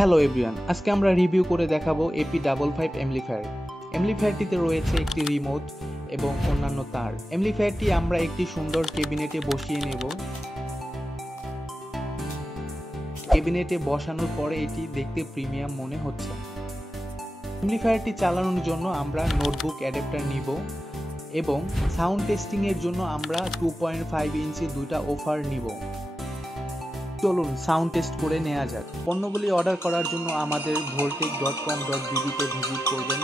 Hello everyone, আজকে আমরা review করে দেখাবো AP55 অ্যামপ্লিফায়ার। অ্যামপ্লিফায়ারটিতে রয়েছে একটি রিমোট এবং অন্যান্য তার। অ্যামপ্লিফায়ারটি আমরা একটি সুন্দর ক্যাবিনেটে বসিয়ে নেব। ক্যাবিনেটে বসানোর পরে এটি দেখতে প্রিমিয়াম মনে হচ্ছে। অ্যামপ্লিফায়ারটি চালানোর জন্য আমরা নোটবুক অ্যাডাপ্টার নিব এবং সাউন্ড টেস্টিং এর জন্য আমরা 2.5 ইঞ্চি দুইটা অফার নিব। চলুন সাউন্ড টেস্ট করে নেওয়া যাক। পণ্যগুলি অর্ডার করার জন্য আমাদের voltec.com.bd তে ভিজিট করবেন।